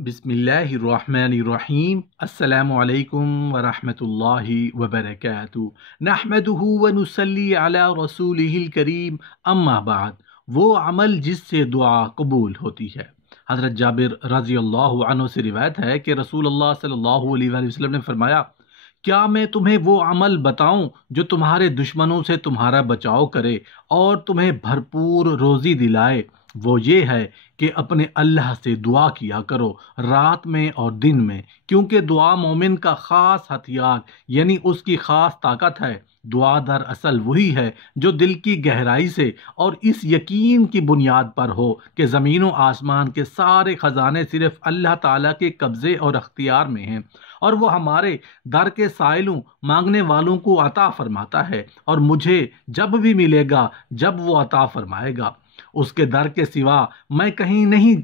بسم اللہ الرحمن الرحیم السلام علیکم ورحمۃ اللہ وبرکاتہ نحمدہ ونصلی علی رسولہ الکریم اما بعد۔ وہ عمل جس سے دعا قبول ہوتی ہے۔ حضرت جابر رضی اللہ عنہ سے روایت ہے کہ رسول اللہ صلی اللہ علیہ وآلہ وسلم نے فرمایا، کیا میں تمہیں وہ عمل بتاؤں جو تمہارے دشمنوں سے تمہارا بچاؤ کرے اور تمہیں بھرپور روزی دلائے؟ وہ یہ ہے کہ اپنے اللہ سے دعا کیا کرو رات میں اور دن میں، کیونکہ دعا مومن کا خاص ہتھیار یعنی اس کی خاص طاقت ہے۔ دعا در اصل وہی ہے جو دل کی گہرائی سے اور اس یقین کی بنیاد پر ہو کہ زمین و آسمان کے سارے خزانے صرف اللہ تعالیٰ کے قبضے اور اختیار میں ہیں، اور وہ ہمارے در کے سائلوں مانگنے والوں کو عطا فرماتا ہے، اور مجھے جب بھی ملے گا جب وہ عطا فرمائے گا، اس کے در کے سوا میں کہیں نہیں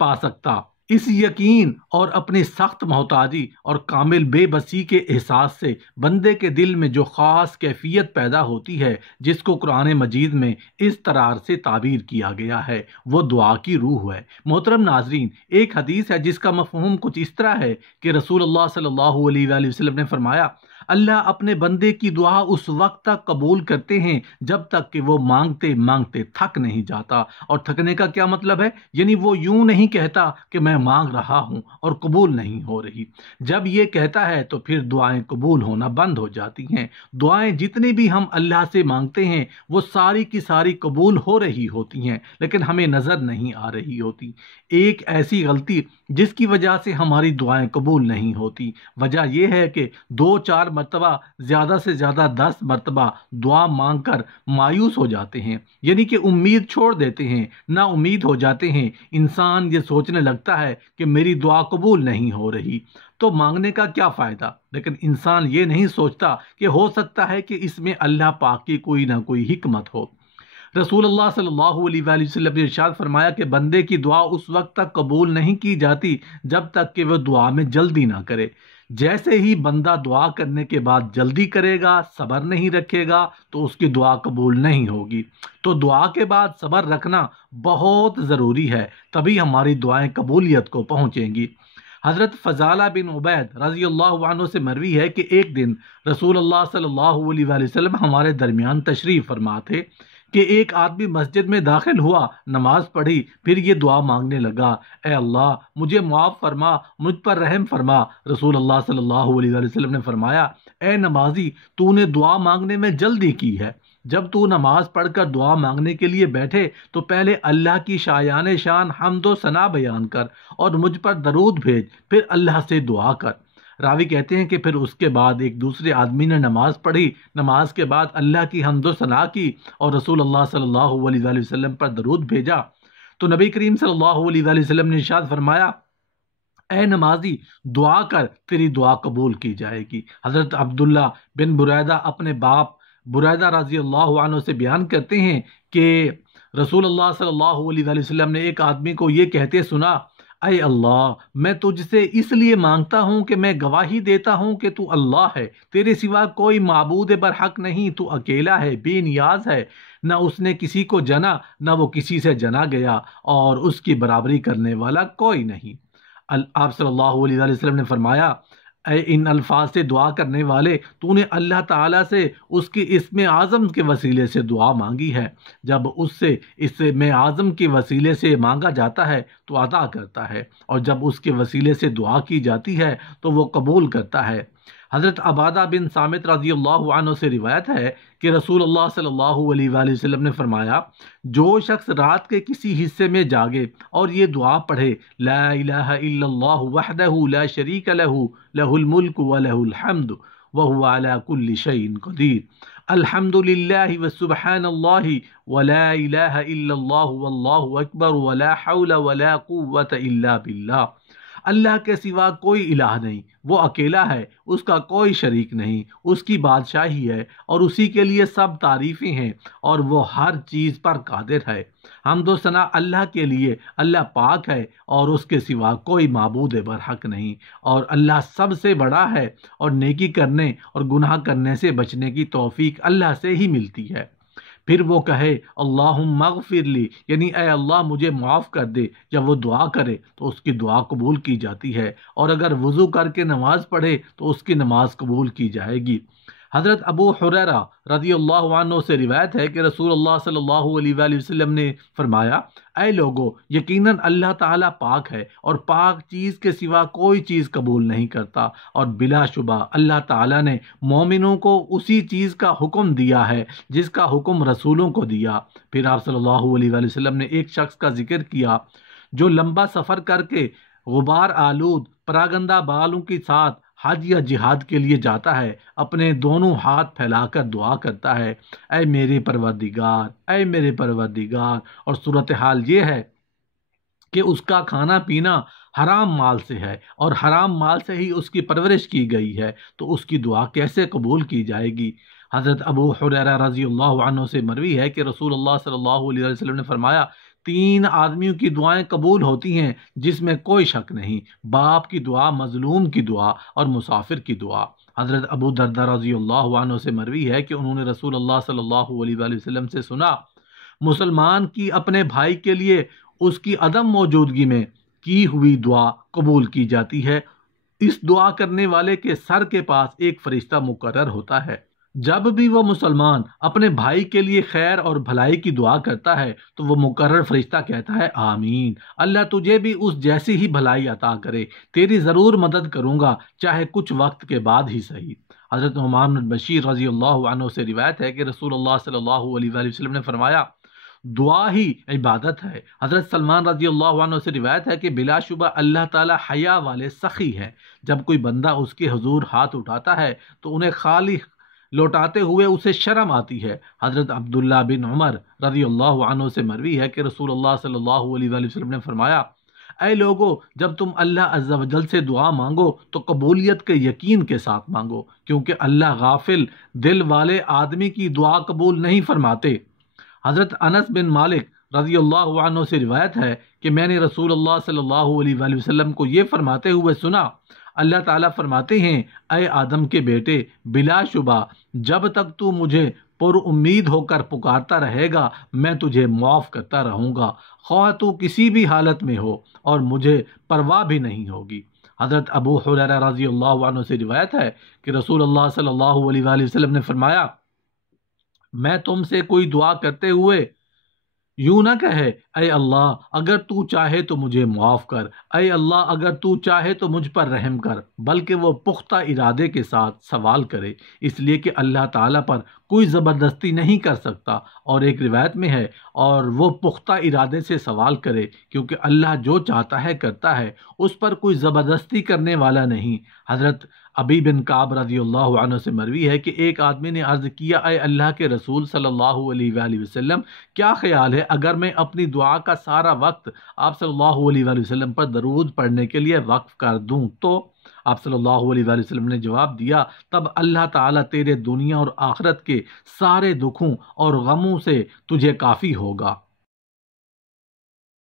پا سکتا۔ اس یقین اور اپنی سخت محتاجی اور کامل بے بسی کے احساس سے بندے کے دل میں جو خاص کیفیت پیدا ہوتی ہے، جس کو قرآن مجید میں اس طرح سے تعبیر کیا گیا ہے، وہ دعا کی روح ہے۔ محترم ناظرین، ایک حدیث ہے جس کا مفہوم کچھ اس طرح ہے کہ رسول اللہ صلی اللہ علیہ وآلہ وسلم نے فرمایا، اللہ اپنے بندے کی دعا اس وقت تک قبول کرتے ہیں جب تک کہ وہ مانگتے مانگتے تھک نہیں جاتا۔ اور تھکنے کا کیا مطلب ہے؟ یعنی وہ یوں نہیں کہتا کہ میں مانگ رہا ہوں اور قبول نہیں ہو رہی۔ جب یہ کہتا ہے تو پھر دعائیں قبول ہونا بند ہو جاتی ہیں۔ دعائیں جتنی بھی ہم اللہ سے مانگتے ہیں وہ ساری کی ساری قبول ہو رہی ہوتی ہیں، لیکن ہمیں نظر نہیں آ رہی ہوتی۔ ایک ایسی غلطی جس کی وجہ سے ہماری دعائیں قبول نہیں ہوتی، وجہ یہ ہے کہ 2-4 مرتبہ زیادہ سے زیادہ 10 مرتبہ دعا مانگ کر مایوس ہو جاتے ہیں، یعنی کہ امید چھوڑ دیتے ہیں، نا امید ہو جاتے ہیں۔ انسان یہ سوچنے لگتا ہے کہ میری دعا قبول نہیں ہو رہی، تو مانگنے کا کیا فائدہ؟ لیکن انسان یہ نہیں سوچتا کہ ہو سکتا ہے کہ اس میں اللہ پاک کی کوئی نہ کوئی حکمت ہو۔ رسول اللہ صلی اللہ علیہ وآلہ وسلم نے ارشاد فرمایا کہ بندے کی دعا اس وقت تک قبول نہیں کی جاتی جب تک کہ وہ دعا میں جلدی نہ کرے۔ جیسے ہی بندہ دعا کرنے کے بعد جلدی کرے گا، صبر نہیں رکھے گا، تو اس کی دعا قبول نہیں ہوگی۔ تو دعا کے بعد صبر رکھنا بہت ضروری ہے، تبھی ہماری دعائیں قبولیت کو پہنچیں گی۔ حضرت فضالہ بن عبید رضی اللہ عنہ سے مروی ہے کہ ایک دن رسول اللہ صلی اللہ علیہ وآلہ وسلم ہمارے درمیان تشریف فرما تھے کہ ایک آدمی مسجد میں داخل ہوا، نماز پڑھی، پھر یہ دعا مانگنے لگا، اے اللہ مجھے معاف فرما، مجھ پر رحم فرما۔ رسول اللہ صلی اللہ علیہ وآلہ وسلم نے فرمایا، اے نمازی، تو نے دعا مانگنے میں جلدی کی ہے۔ جب تو نماز پڑھ کر دعا مانگنے کے لیے بیٹھے تو پہلے اللہ کی شایان شان حمد و ثنا بیان کر اور مجھ پر درود بھیج، پھر اللہ سے دعا کر۔ راوی کہتے ہیں کہ پھر اس کے بعد ایک دوسرے آدمی نے نماز پڑھی، نماز کے بعد اللہ کی حمد و ثنا کی اور رسول اللہ صلی اللہ علیہ وآلہ وسلم پر درود بھیجا، تو نبی کریم صلی اللہ علیہ وآلہ وسلم نے ارشاد فرمایا، اے نمازی دعا کر، تیری دعا قبول کی جائے گی۔ حضرت عبداللہ بن بریدہ اپنے باپ بریدہ رضی اللہ عنہ سے بیان کرتے ہیں کہ رسول اللہ صلی اللہ علیہ وآلہ وسلم نے ایک آدمی کو یہ کہتے سنا، اے اللہ میں تجھ سے اس لیے مانگتا ہوں کہ میں گواہی دیتا ہوں کہ تو اللہ ہے، تیرے سوا کوئی معبود برحق نہیں، تو اکیلا ہے، بے نیاز ہے، نہ اس نے کسی کو جنا نہ وہ کسی سے جنا گیا، اور اس کی برابری کرنے والا کوئی نہیں۔ آپ صلی اللہ علیہ وآلہ وسلم نے فرمایا، اے ان الفاظ سے دعا کرنے والے، تو نے اللہ تعالیٰ سے اس کی اسم اعظم کے وسیلے سے دعا مانگی ہے۔ جب اس سے اسم اعظم کے وسیلے سے مانگا جاتا ہے تو عطا کرتا ہے، اور جب اس کے وسیلے سے دعا کی جاتی ہے تو وہ قبول کرتا ہے۔ حضرت عبادہ بن صامت رضی اللہ عنہ سے روایت ہے کہ رسول اللہ صلی اللہ علیہ وآلہ وسلم نے فرمایا، جو شخص رات کے کسی حصے میں جاگے اور یہ دعا پڑھے، لا الہ الا اللہ وحدہ لا شریک لہ، لہ الملک ولہ الحمد وہو علی کل شیء قدیر، الحمد للہ وسبحان اللہ ولا الہ الا اللہ واللہ اکبر ولا حول ولا قوة الا باللہ۔ اللہ کے سوا کوئی الہ نہیں، وہ اکیلا ہے، اس کا کوئی شریک نہیں، اس کی بادشاہی ہے اور اسی کے لیے سب تعریفیں ہیں، اور وہ ہر چیز پر قادر ہے۔ حمد و ثنا اللہ کے لیے، اللہ پاک ہے اور اس کے سوا کوئی معبود برحق نہیں، اور اللہ سب سے بڑا ہے، اور نیکی کرنے اور گناہ کرنے سے بچنے کی توفیق اللہ سے ہی ملتی ہے۔ پھر وہ کہے اللہم اغفر لی، یعنی اے اللہ مجھے معاف کر دے، جب وہ دعا کرے تو اس کی دعا قبول کی جاتی ہے، اور اگر وضو کر کے نماز پڑھے تو اس کی نماز قبول کی جائے گی۔ حضرت ابو حریرہ رضی اللہ عنہ سے روایت ہے کہ رسول اللہ صلی اللہ علیہ وآلہ وسلم نے فرمایا، اے لوگو، یقیناً اللہ تعالیٰ پاک ہے اور پاک چیز کے سوا کوئی چیز قبول نہیں کرتا، اور بلا شبہ اللہ تعالیٰ نے مومنوں کو اسی چیز کا حکم دیا ہے جس کا حکم رسولوں کو دیا۔ پھر آپ صلی اللہ علیہ وآلہ وسلم نے ایک شخص کا ذکر کیا جو لمبا سفر کر کے غبار آلود پراگندہ بالوں کے ساتھ حج یا جہاد کے لیے جاتا ہے، اپنے دونوں ہاتھ پھیلا کر دعا کرتا ہے، اے میرے پروردگار، اے میرے پروردگار، اور صورتحال یہ ہے کہ اس کا کھانا پینا حرام مال سے ہے اور حرام مال سے ہی اس کی پرورش کی گئی ہے، تو اس کی دعا کیسے قبول کی جائے گی؟ حضرت ابو حریرہ رضی اللہ عنہ سے مروی ہے کہ رسول اللہ صلی اللہ علیہ وسلم نے فرمایا، تین آدمیوں کی دعائیں قبول ہوتی ہیں جس میں کوئی شک نہیں، باپ کی دعا، مظلوم کی دعا اور مسافر کی دعا۔ حضرت ابو دردہ رضی اللہ عنہ سے مروی ہے کہ انہوں نے رسول اللہ صلی اللہ علیہ وآلہ وسلم سے سنا، مسلمان کی اپنے بھائی کے لیے اس کی عدم موجودگی میں کی ہوئی دعا قبول کی جاتی ہے۔ اس دعا کرنے والے کے سر کے پاس ایک فرشتہ مقرر ہوتا ہے، جب بھی وہ مسلمان اپنے بھائی کے لیے خیر اور بھلائی کی دعا کرتا ہے تو وہ مقرر فرشتہ کہتا ہے آمین، اللہ تجھے بھی اس جیسی ہی بھلائی عطا کرے، تیری ضرور مدد کروں گا، چاہے کچھ وقت کے بعد ہی صحیح۔ حضرت نعمان بن بشیر رضی اللہ عنہ سے روایت ہے کہ رسول اللہ صلی اللہ علیہ وآلہ وسلم نے فرمایا، دعا ہی عبادت ہے۔ حضرت سلمان رضی اللہ عنہ سے روایت ہے کہ بلا شبہ اللہ تعالی حیا والے سخی ہے، جب کوئی بندہ اس کے حضور ہاتھ اٹھاتا ہے تو انہیں خالی لوٹاتے ہوئے اسے شرم آتی ہے۔ حضرت عبداللہ بن عمر رضی اللہ عنہ سے مروی ہے کہ رسول اللہ صلی اللہ علیہ وآلہ وسلم نے فرمایا، اے لوگو، جب تم اللہ عز و جل سے دعا مانگو تو قبولیت کے یقین کے ساتھ مانگو، کیونکہ اللہ غافل دل والے آدمی کی دعا قبول نہیں فرماتے۔ حضرت انس بن مالک رضی اللہ عنہ سے روایت ہے کہ میں نے رسول اللہ صلی اللہ علیہ وآلہ وسلم کو یہ فرماتے ہوئے سنا، اللہ تعالیٰ فرماتے ہیں، اے آدم کے بیٹے، بلا شبہ جب تک تو مجھے پر امید ہو کر پکارتا رہے گا میں تجھے معاف کرتا رہوں گا، خواہ تو کسی بھی حالت میں ہو، اور مجھے پرواہ بھی نہیں ہوگی۔ حضرت ابو حریرہ رضی اللہ عنہ سے روایت ہے کہ رسول اللہ صلی اللہ علیہ وآلہ وسلم نے فرمایا، میں تم سے کوئی دعا کرتے ہوئے یوں نہ کہے، اے اللہ اگر تو چاہے تو مجھے معاف کر، اے اللہ اگر تو چاہے تو مجھ پر رحم کر، بلکہ وہ پختہ ارادے کے ساتھ سوال کرے، اس لیے کہ اللہ تعالیٰ پر کوئی زبردستی نہیں کر سکتا، اور ایک روایت میں ہے، اور وہ پختہ ارادے سے سوال کرے، کیونکہ اللہ جو چاہتا ہے کرتا ہے، اس پر کوئی زبردستی کرنے والا نہیں۔ حضرت ابی بن کعب رضی اللہ عنہ سے مروی ہے کہ ایک آدمی نے عرض کیا، اے اللہ کے رسول صلی اللہ علیہ وآلہ وسلم، کیا خیال ہے اگر میں اپنی دعا کا سارا وقت آپ صلی اللہ علیہ وآلہ وسلم پر درود پڑھنے کے لیے وقف کر دوں؟ تو آپ صلی اللہ علیہ وآلہ وسلم نے جواب دیا، تب اللہ تعالیٰ تیرے دنیا اور آخرت کے سارے دکھوں اور غموں سے تجھے کافی ہوگا۔